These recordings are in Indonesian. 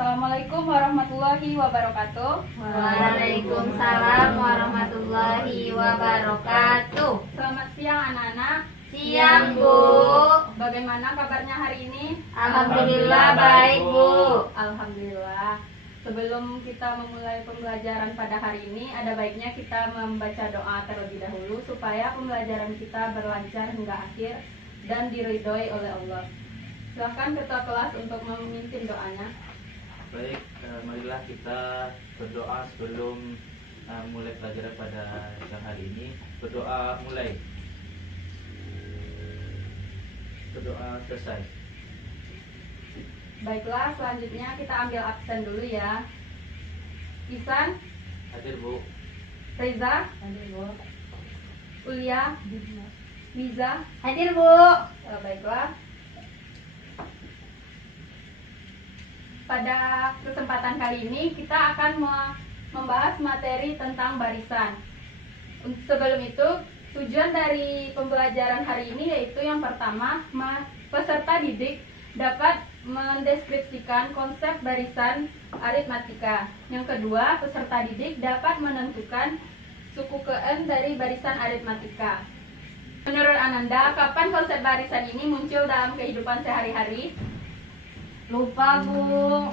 Assalamualaikum warahmatullahi wabarakatuh. Waalaikumsalam warahmatullahi wabarakatuh. Selamat siang anak-anak. Siang, Bu. Bagaimana kabarnya hari ini? Alhamdulillah baik, Bu. Alhamdulillah. Sebelum kita memulai pembelajaran pada hari ini, ada baiknya kita membaca doa terlebih dahulu supaya pembelajaran kita berlancar hingga akhir dan diridhoi oleh Allah. Silakan ketua kelas untuk memimpin doanya. Baik, marilah kita berdoa sebelum mulai pelajaran pada siang hari ini. Berdoa mulai. Berdoa selesai. Baiklah, selanjutnya kita ambil absen dulu ya. Isan, Hadir, Bu. Reza, Ulia, Liza. Hadir, Bu. Baiklah. Pada kesempatan kali ini kita akan membahas materi tentang barisan. Sebelum itu, tujuan dari pembelajaran hari ini yaitu yang pertama, peserta didik dapat mendeskripsikan konsep barisan aritmatika. Yang kedua, peserta didik dapat menentukan suku ke-n dari barisan aritmatika. Menurut Ananda, kapan konsep barisan ini muncul dalam kehidupan sehari-hari? Lupa, Bu.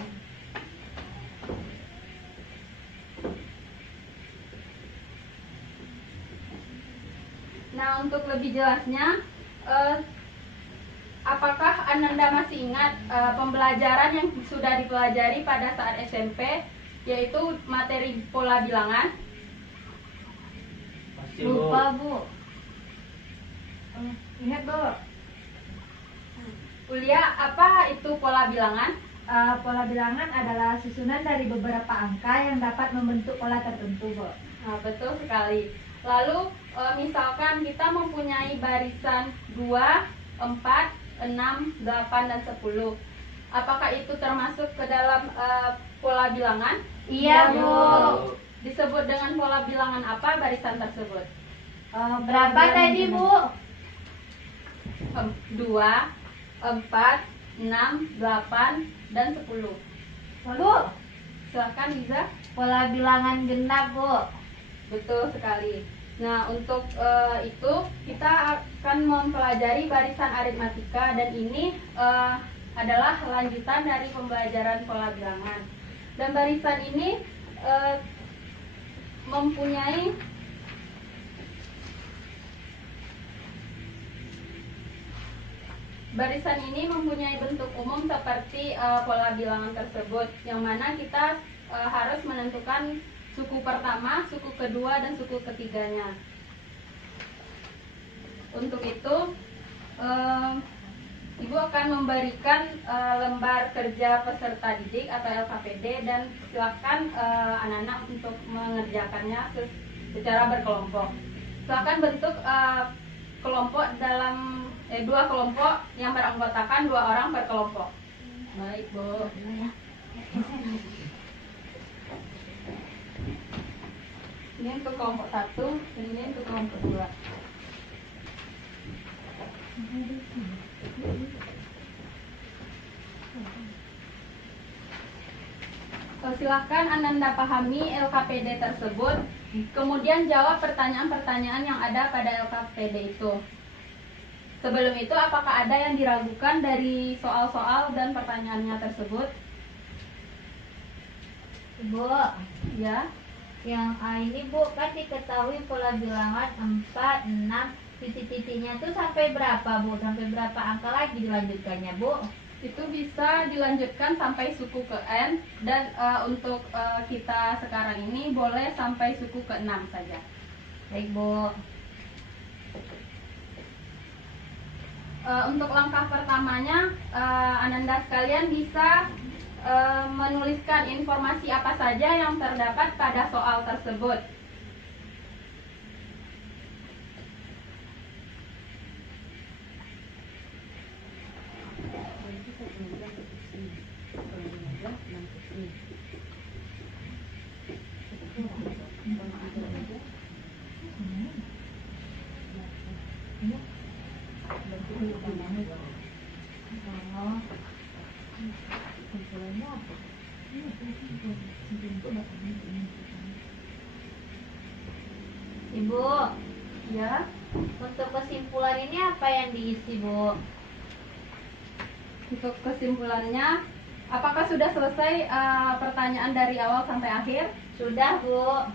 Nah, untuk lebih jelasnya, apakah Ananda masih ingat pembelajaran yang sudah dipelajari pada saat SMP, yaitu materi pola bilangan? Masih, Bu. Lupa, Bu. Ingat, Bu. Ulia, apa itu pola bilangan? Pola bilangan adalah susunan dari beberapa angka yang dapat membentuk pola tertentu, Bu. Nah, betul sekali. Lalu, misalkan kita mempunyai barisan 2, 4, 6, 8, dan 10. Apakah itu termasuk ke dalam pola bilangan? Iya, Bu. Disebut dengan pola bilangan apa barisan tersebut? Berapa tadi, Bu? 2, 4, 6, 8, dan 10. Bu, Silakan Liza. pola bilangan genap, Bu. Betul sekali. Nah, untuk itu kita akan mempelajari barisan aritmatika, dan ini adalah lanjutan dari pembelajaran pola bilangan. Dan barisan ini mempunyai bentuk umum seperti pola bilangan tersebut, yang mana kita harus menentukan suku pertama, suku kedua, dan suku ketiganya. Untuk itu, Ibu akan memberikan lembar kerja peserta didik atau LKPD, dan silakan anak-anak untuk mengerjakannya secara berkelompok. Silakan bentuk kelompok dalam 2 kelompok yang beranggotakan 2 orang per kelompok. Baik, Bu. Ini untuk kelompok 1, dan ini untuk kelompok 2. Silahkan Ananda pahami LKPD tersebut, kemudian jawab pertanyaan-pertanyaan yang ada pada LKPD itu. Sebelum itu, apakah ada yang diragukan dari soal-soal dan pertanyaannya tersebut? Bu, Ya. yang A ini, Bu, kan diketahui pola bilangan 4, 6, titik-titiknya tuh sampai berapa, Bu? Sampai berapa angka lagi dilanjutkannya, Bu? Itu bisa dilanjutkan sampai suku ke-n, dan untuk kita sekarang ini boleh sampai suku ke-6 saja. Baik, Bu. Untuk langkah pertamanya, Ananda sekalian bisa menuliskan informasi apa saja yang terdapat pada soal tersebut. Ibu, Ya. untuk kesimpulan ini apa yang diisi, Bu? Untuk kesimpulannya, apakah sudah selesai pertanyaan dari awal sampai akhir? Sudah, Bu.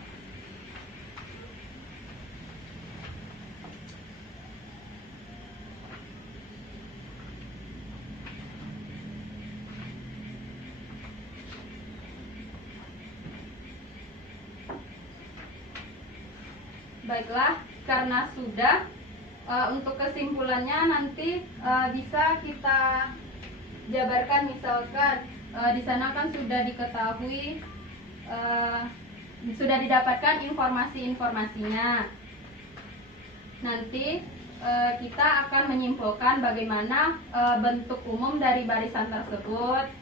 Baiklah, karena sudah, untuk kesimpulannya nanti bisa kita jabarkan. Misalkan di sana kan sudah diketahui, sudah didapatkan informasi-informasinya. Nanti kita akan menyimpulkan bagaimana bentuk umum dari barisan tersebut.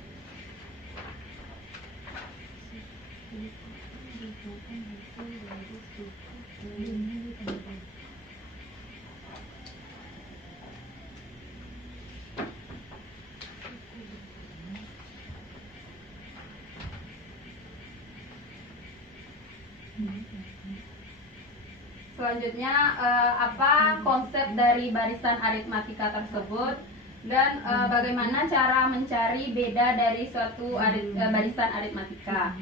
Selanjutnya, apa konsep dari barisan aritmatika tersebut dan bagaimana cara mencari beda dari suatu barisan aritmatika.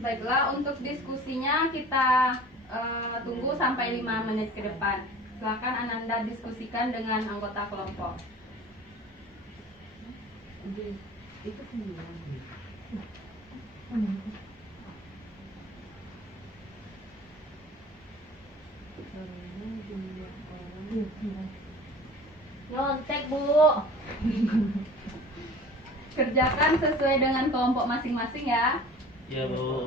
Baiklah, untuk diskusinya kita tunggu sampai 5 menit ke depan. Silakan Ananda diskusikan dengan anggota kelompok. Nyontek, Bu. Kerjakan sesuai dengan kelompok masing-masing ya. Ya, Bu.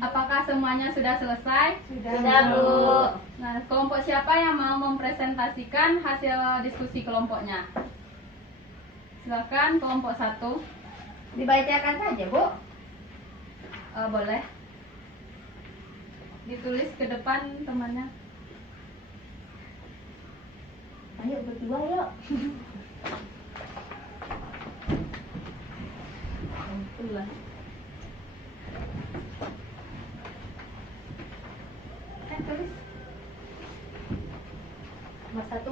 Apakah semuanya sudah selesai? Sudah, Bu. Nah, kelompok siapa yang mau mempresentasikan hasil diskusi kelompoknya? Silakan kelompok 1. Dibacakan saja, Bu. Boleh. Ditulis ke depan temannya. Ayo berdua yuk. Tulis. Tulis. Nomor 1.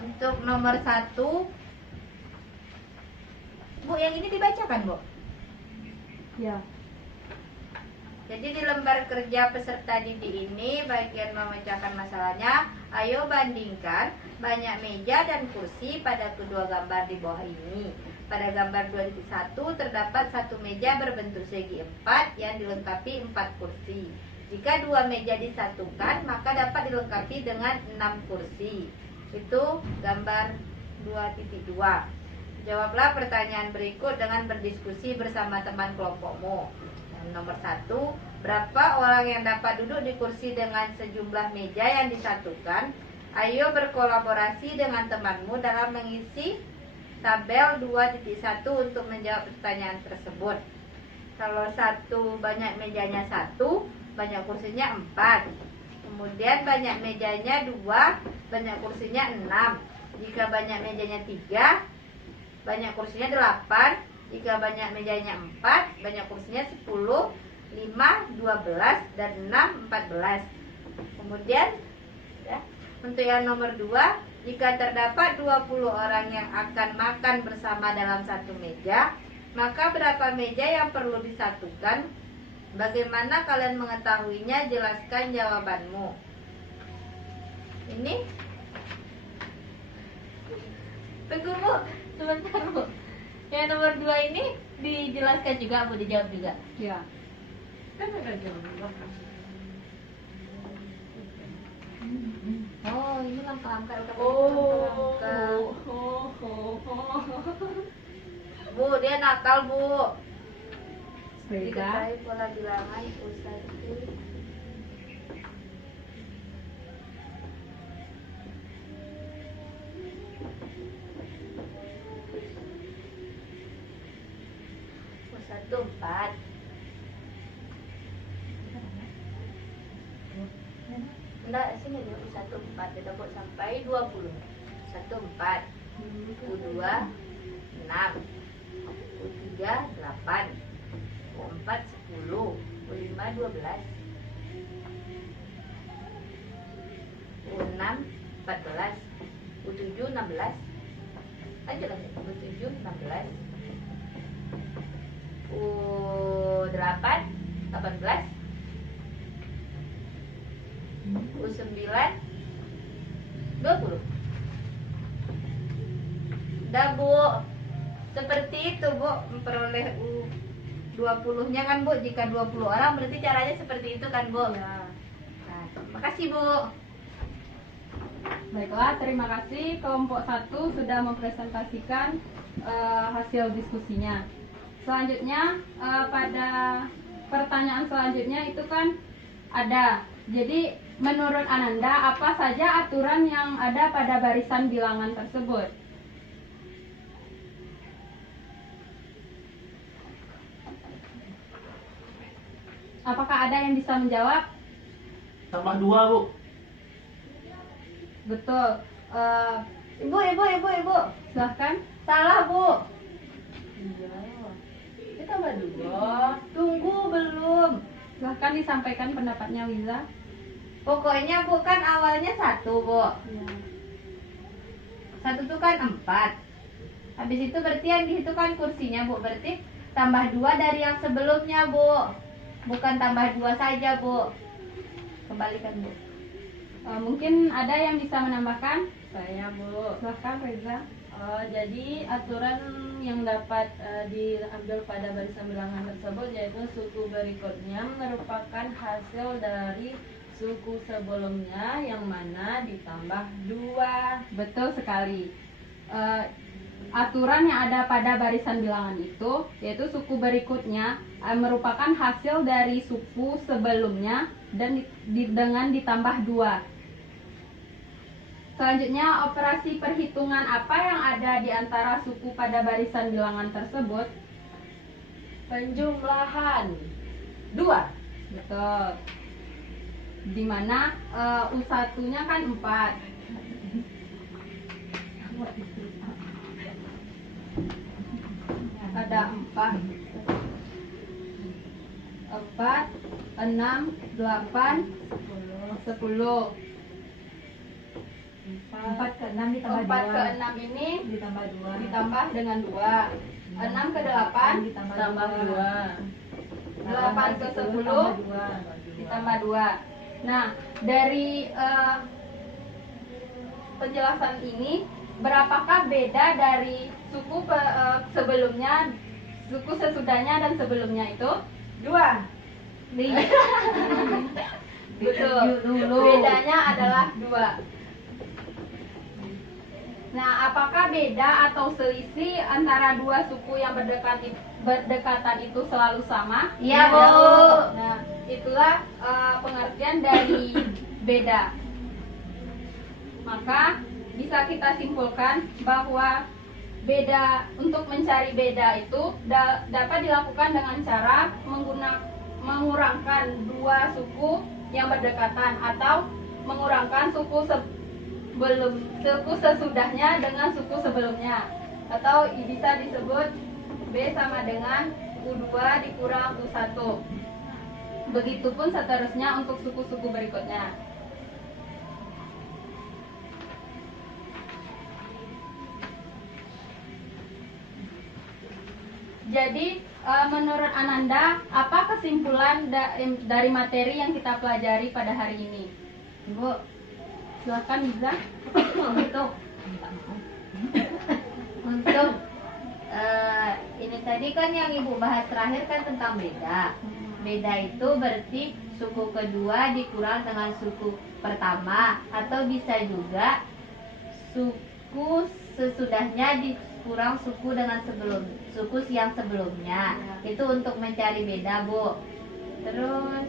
Untuk nomor 1, Bu, yang ini dibacakan, Bu. Ya. Jadi di lembar kerja peserta didik ini bagian memecahkan masalahnya, ayo bandingkan banyak meja dan kursi pada kedua gambar di bawah ini. Pada gambar 2.1 terdapat satu meja berbentuk segi 4 yang dilengkapi 4 kursi. Jika dua meja disatukan, maka dapat dilengkapi dengan 6 kursi. Itu gambar 2.2. Jawablah pertanyaan berikut dengan berdiskusi bersama teman kelompokmu. Nomor 1, berapa orang yang dapat duduk di kursi dengan sejumlah meja yang disatukan? Ayo berkolaborasi dengan temanmu dalam mengisi tabel 2.1 untuk menjawab pertanyaan tersebut. Kalau banyak mejanya 1, banyak kursinya 4. Kemudian banyak mejanya 2, banyak kursinya 6. Jika banyak mejanya 3, banyak kursinya 8. Jika banyak mejanya 4, banyak kursinya 10, 5, 12, dan 6, 14. Kemudian ya, untuk yang nomor 2, jika terdapat 20 orang yang akan makan bersama dalam satu meja, maka berapa meja yang perlu disatukan? Bagaimana kalian mengetahuinya? Jelaskan jawabanmu. Ini Tunggu Bu, sebentar Bu. Yang nomor 2 ini dijelaskan juga Bu, dijawab juga. Ya. Oh, ini langkah-langkah. Bu, dia nakal Bu. Reza. Diketahui pola bilangan pulsa itu. Satu empat. Enggak, sini dulu 14 kita buat sampai 20. 14 U2 6 U3 8 U4 10 U5 12 U6 14 U7 16. Lanjut lanjut. U7 16 U8 18 U9 20. Dah Bu, seperti itu Bu, memperoleh U20 nya kan Bu. Jika 20 orang berarti caranya seperti itu kan Bu. Ya. Nah, makasih Bu. Baiklah, terima kasih kelompok 1 sudah mempresentasikan hasil diskusinya. Selanjutnya pada pertanyaan selanjutnya itu kan ada. Jadi menurut Ananda apa saja aturan yang ada pada barisan bilangan tersebut? Apakah ada yang bisa menjawab? Tambah 2 Bu. Betul. Ibu. Silahkan. Salah Bu. Iya. Kita berdua. Tunggu belum. Silahkan disampaikan pendapatnya Wiza. Pokoknya Bu kan awalnya 1 Bu. Ya. 1 itu kan 4. Habis itu berarti yang dihitung kan kursinya Bu. Berarti tambah 2 dari yang sebelumnya Bu. Bukan tambah 2 saja Bu. Kembalikan Bu. Mungkin ada yang bisa menambahkan? Saya Bu. Silahkan Reza. Jadi aturan yang dapat diambil pada barisan bilangan tersebut yaitu suku berikutnya merupakan hasil dari suku sebelumnya yang mana ditambah 2. Betul sekali. Aturan yang ada pada barisan bilangan itu yaitu suku berikutnya merupakan hasil dari suku sebelumnya dan dengan ditambah 2. Selanjutnya, operasi perhitungan apa yang ada di antara suku pada barisan bilangan tersebut? Penjumlahan 2. Betul. Dimana U1-nya kan 4. Ada 4, 6, 8, 10. 4 ke 6 ditambah 4 ke 2. 6 ini Ditambah 2. ditambah dengan 2. 6 ke 8 ditambah Tambah 2. 8 ke 10 ditambah 2. Nah, dari penjelasan ini berapakah beda dari suku sebelumnya, suku sesudahnya dan sebelumnya itu? 2. Betul. Bedanya adalah 2. Nah, apakah beda atau selisih antara dua suku yang berdekatan itu selalu sama? Iya, Bu. Nah, itulah pengertian dari beda. Maka bisa kita simpulkan bahwa beda, untuk mencari beda itu dapat dilakukan dengan cara mengurangkan dua suku yang berdekatan atau mengurangkan suku sesudahnya dengan suku sebelumnya, atau bisa disebut B sama dengan U2 dikurang U1. Begitupun seterusnya untuk suku-suku berikutnya. Jadi menurut Ananda, apa kesimpulan dari materi yang kita pelajari pada hari ini? Ibu, silakan Iza. Itu. untuk ini tadi kan yang Ibu bahas terakhir kan tentang beda. Beda itu berarti suku kedua dikurang dengan suku pertama, atau bisa juga suku sesudahnya dikurang suku dengan suku yang sebelumnya. Itu untuk mencari beda, Bu. Terus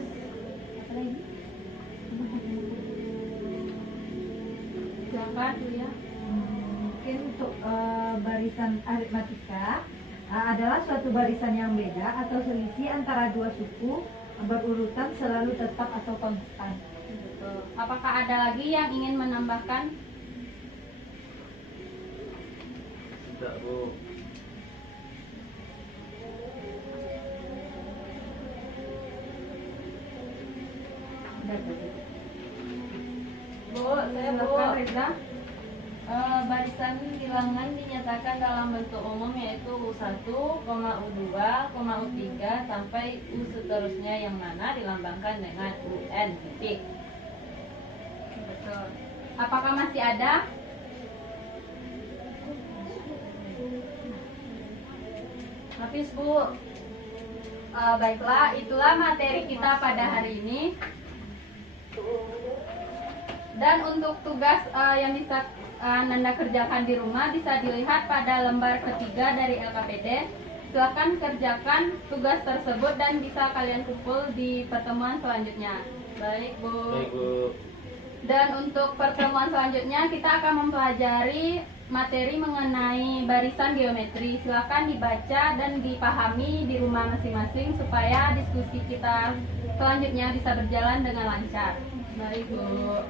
apa lagi? Silakan Bu ya. Mungkin untuk barisan aritmatika adalah suatu barisan yang beda atau selisih antara dua suku berurutan selalu tetap atau konstan. Betul. Apakah ada lagi yang ingin menambahkan? Tidak, Bu. Bu, saya Bu. Silakan Reza. Barisan bilangan dinyatakan dalam bentuk umum yaitu U1, U2, U3 sampai U seterusnya yang mana dilambangkan dengan UN titik. Betul. Apakah masih ada? Habis Bu. Baiklah, itulah materi kita pada hari ini. Dan untuk tugas yang bisa Nanda kerjakan di rumah bisa dilihat pada lembar ketiga dari LKPD. Silakan kerjakan tugas tersebut dan bisa kalian kumpul di pertemuan selanjutnya. Baik Bu. Baik, Bu. Dan untuk pertemuan selanjutnya kita akan mempelajari materi mengenai barisan geometri. Silakan dibaca dan dipahami di rumah masing-masing supaya diskusi kita selanjutnya bisa berjalan dengan lancar. Baik Bu.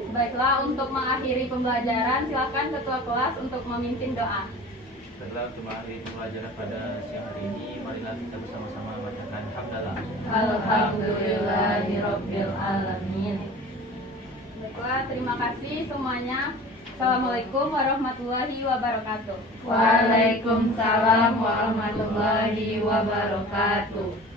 Baiklah, untuk mengakhiri pembelajaran silakan ketua kelas untuk memimpin doa. Setelah mengakhiri pembelajaran pada siang hari ini, marilah kita bersama-sama membacakan hamdalah. Alhamdulillahirabbil alamin. Baiklah, terima kasih semuanya. Assalamualaikum warahmatullahi wabarakatuh. Waalaikumsalam warahmatullahi wabarakatuh.